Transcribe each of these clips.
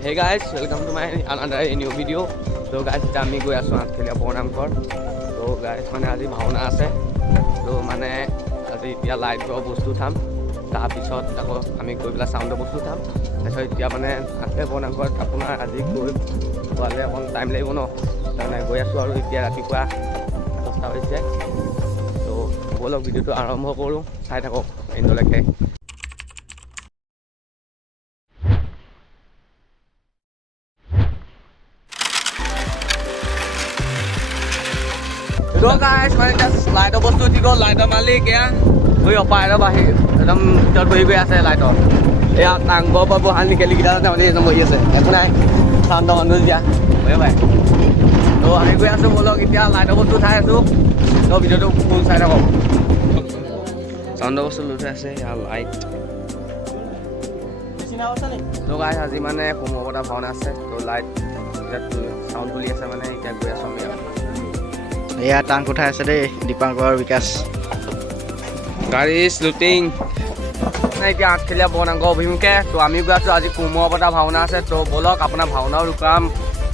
Hey guys, welcome to my another new video. So guys, আমি গৈ আছো আঠখেলীয়া বৰনামঘৰ। So guys, মানে আজি ভাওনা আছে। So মানে আজি এতিয়া লাইট বস্তু থাম। তাৰপিছত আকৌ আমি গৈ পেলাই চাউণ্ডৰ বস্তু থাম। তাৰপিছত এতিয়া মানে আঠখেলীয়া বৰনামঘৰত আপোনাৰ আজি গৈ পোৱালে অকণ টাইম লাগিব ন। তাৰমানে গৈ আছো আৰু এতিয়া ৰাতিপুৱা 10টা হৈছে। তো বলক ভিডিঅ'টো আৰম্ভ কৰোঁ, চাই থাকক এণ্ডলৈকে। So guys, মানে লাইটৰ বস্তু উঠি গ'ল, লাইটৰ মালিক এয়া গৈ অপাৰেটৰ বাহিৰ একদম ভিতৰত বহি গৈ আছে লাইটৰ। এয়া টাংগৰ পৰা বহাল নিকেলিকেইটা একদম বহি আছে, একো নাই চাউণ্ডৰ মানুহ দিয়া হয় পাই। তো আমি গৈ আছোঁ বলক এতিয়া লাইটৰ বস্তু উঠাই আছোঁ। তো ভিডিঅ'টো ফুল চাই থাকক। চাউণ্ডৰ বস্তু উঠাই আছে এয়া লাইট। তো গাইজ আজি মানে কুমুৰপতা ভাওনা আছে। তো লাইট চাউণ্ড খুলি আছে মানে এতিয়া গৈ আছোঁ আমি। এয়া টাংক উঠাই আছে দেই দীপাংকৰ আৰু বিকাশ। গাড়ী শ্লুটিং এতিয়া আঠখেলীয়া বৰনামঘৰ অভিমুখে। তো আমি গৈ আছোঁ আজি কুমুৰপতা ভাওনা আছে। তো বলক আপোনাৰ ভাওনাও ৰখাম,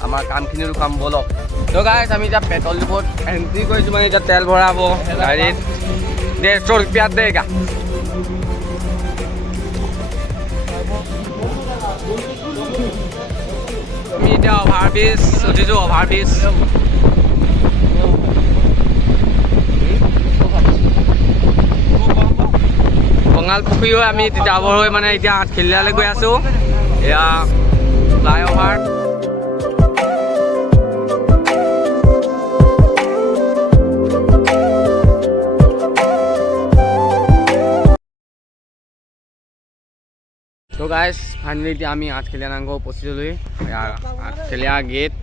আমাৰ কামখিনি ৰখাম বলক। তো গাইজ আমি এতিয়া পেট্ৰল ডিপত এণ্ট্ৰি কৰিছোঁ, মানে এতিয়া তেল ভৰাব গাড়ীত 150 रुपया देगा। আমি এতিয়া অভাৰব্ৰিজ উঠিছোঁ, অভাৰব্ৰিজ বঙাল পুখুৰী হৈ আমি তিতাবৰ হৈ মানে এতিয়া আঠখেলীয়ালৈ গৈ আছোঁ। এয়া ফ্লাইঅভাৰ। তো গাইজ ফাইনেলি এতিয়া আমি আঠখেলীয়া নামঘৰ উপস্থিতলৈ। আঠখেলীয়া গেট।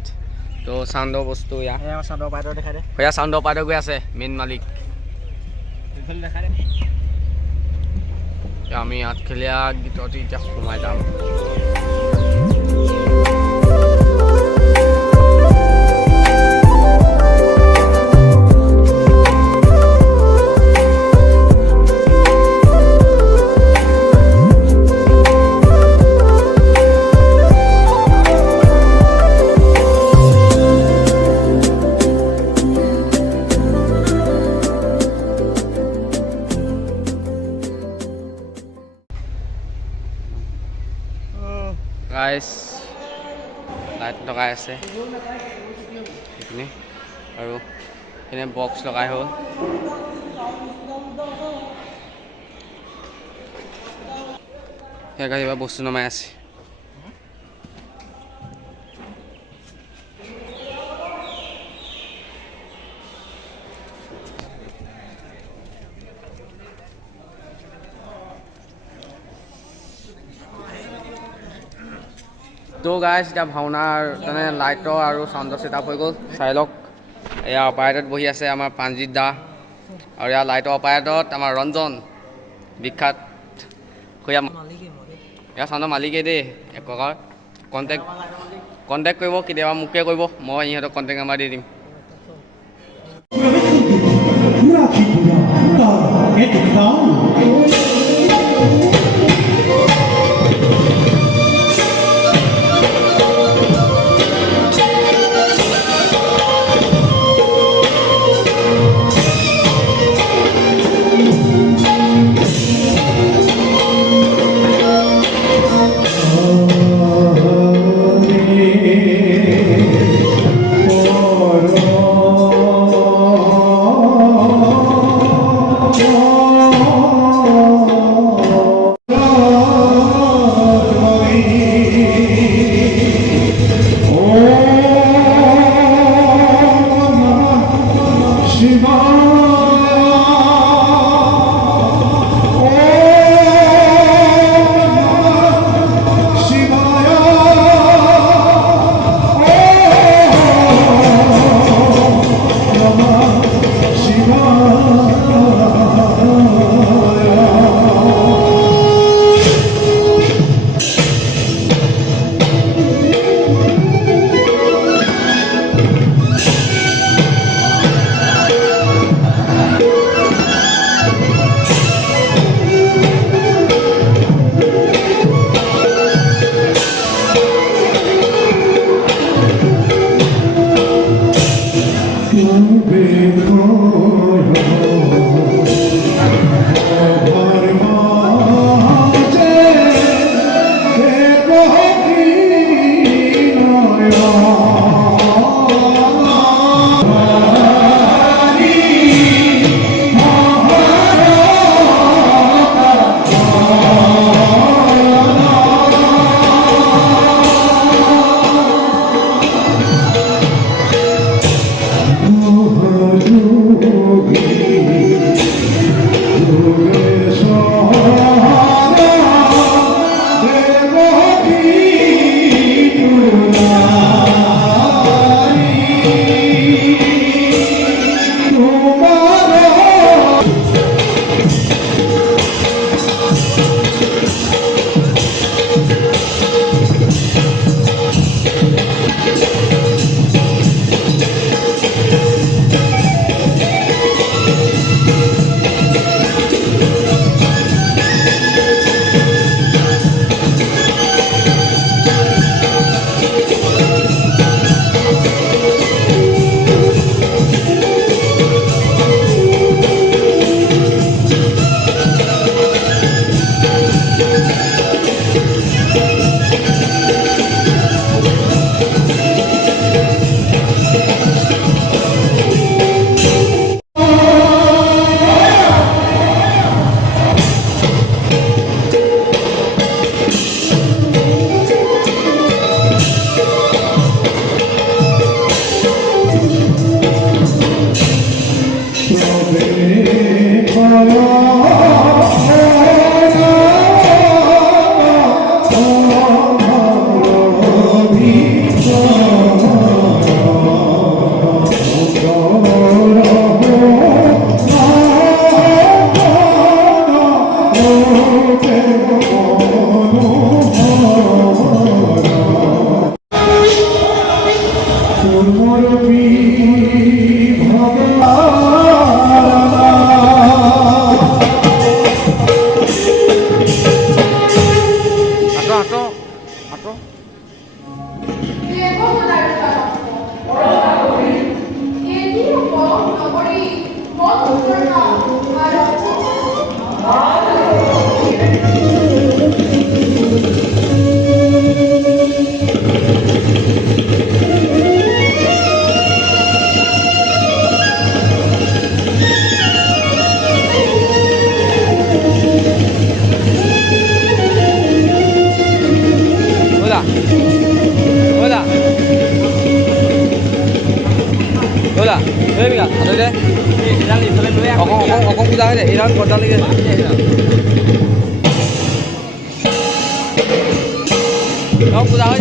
তো চাউণ্ডৰ বস্তু এয়া চাউণ্ডৰ অপাৰেটৰ দেখাই দে। এয়া চাউণ্ডৰ অপাৰেটৰ গৈ আছে মেইন মালিক। আমি আঠখেলীয়া গীতত এতিয়া সোমাই যাম। গাইজ লাইট লগাই আছে এইখিনি, আৰু এইখিনি বক্স লগাই হ'ল। সেয়া কিবা বস্তু নমাই আছে। তো গাইজ এতিয়া ভাওনাৰ মানে লাইটৰ আৰু চাউণ্ডৰ ছেটআপ হৈ গ'ল, চাই লওক। এয়া অপাৰেটৰত বহি আছে আমাৰ প্ৰাণজিত দা, আৰু ইয়াৰ লাইটৰ অপাৰেটৰত আমাৰ ৰঞ্জন বিখ্যাত। ইয়াৰ চাউণ্ডৰ মালিকেই দেই এক প্ৰকাৰ। কণ্টেক্ট কৰিব, কেতিয়াবা মোকে কৰিব, মই ইহঁতক কণ্টেক্ট নাম্বাৰ দি দিম। Hola, mira, ¿a dónde? Con cuidado, irán cortando. Con cuidado,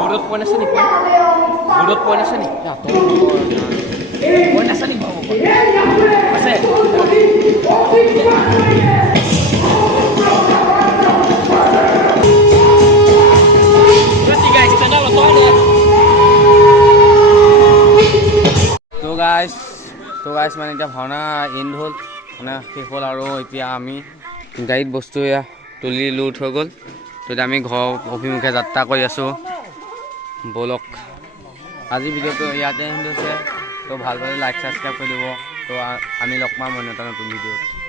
Budot po na siya ni Juan. Budot po na siya ni. Yato. Po na siya ni Bawo. Kasi. Berarti guys, channel lo to guys, মানে এতিয়া ভাওনা এণ্ড হ'ল মানে শেষ হ'ল আৰু এতিয়া আমি গাড়ীত বস্তু এয়া তুলি লোড হৈ গ'ল। তো এতিয়া আমি ঘৰ অভিমুখে যাত্ৰা কৰি আছোঁ। বলক আজি ভিডিঅ'টো ইয়াতে এণ্ড হৈছে। তো ভাল পালে লাইক ছাবস্ক্ৰাইব কৰি দিব। তো আমি লগ পাম অন্য এটা নতুন ভিডিঅ'ত।